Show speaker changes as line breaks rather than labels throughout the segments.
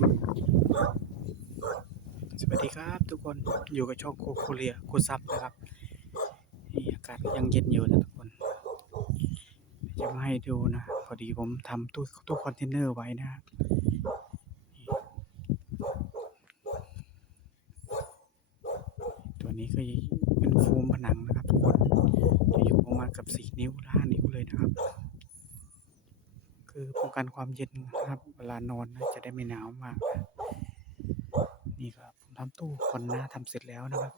สวัสดีครับทุกคนอยู่กับช่องโคโคเรียโคซับนะครับนี่อากาศยังเย็นอยู่นะทุกคนจะมาให้ดูนะ พอดีผมทำตู้ตู้คอนเทนเนอร์ไว้นะครับตัวนี้ก็เป็นโฟมผนังนะครับทุกคนจะอยู่ประมาณกับสี่นิ้วห้านิ้วเลยนะครับ คือป้องกันความเย็นนะครับ เวลานอนนะจะได้ไม่หนาวมาก นี่ครับผมทำตู้คอนหน้าทำเสร็จแล้วนะครับ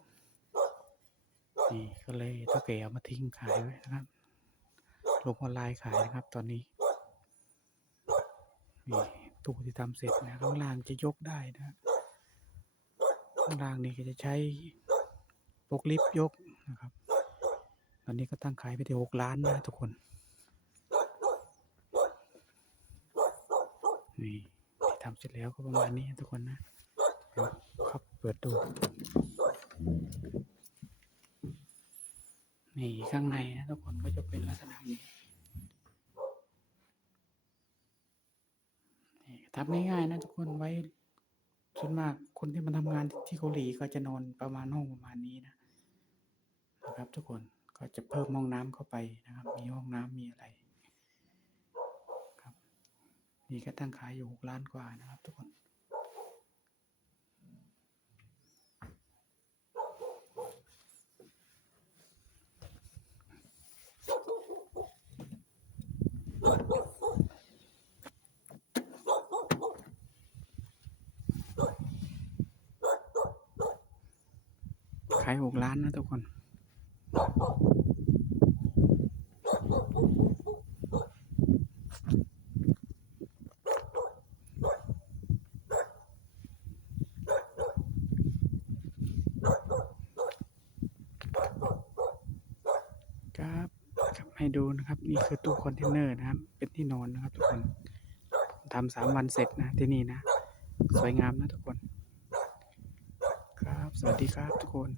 นี่ก็เลยเท่าแก่เอามาทิ้งขายไว้นะครับลงออนไลน์ขายนะครับ ตอนนี้นี่ตู้ที่ทำเสร็จนะข้างล่างจะยกได้นะข้างล่างนี่ก็จะใช้ปกลิฟยกนะครับ ตอนนี้ก็ตั้งขายไปที่หกล้านนะทุกคน นี่ทำเสร็จแล้วก็ประมาณนี้ทุกคนนะครับเปิดดู นี่ข้างในนะทุกคนก็จะเป็นลักษณะนี้นี่ทำง่ายๆนะทุกคนไว้ส่วนมากคนที่มาทำงานที่เกาหลีก็จะนอนประมาณห้องประมาณนี้นะนะครับ ทุกคนก็จะเพิ่มห้องน้ำเข้าไปนะครับ มีห้องน้ำมีอะไร นี่ก็ตั้งขายอยู่หกล้านกว่านะครับทุกคนขายหกล้านนะทุกคน ครับครับให้ดูนะครับ นี่คือตู้คอนเทนเนอร์นะครับ เป็นที่นอนนะครับทุกคนผมทำสามวันเสร็จนะที่นี่นะ สวยงามนะทุกคน ครับ สวัสดีครับทุกคน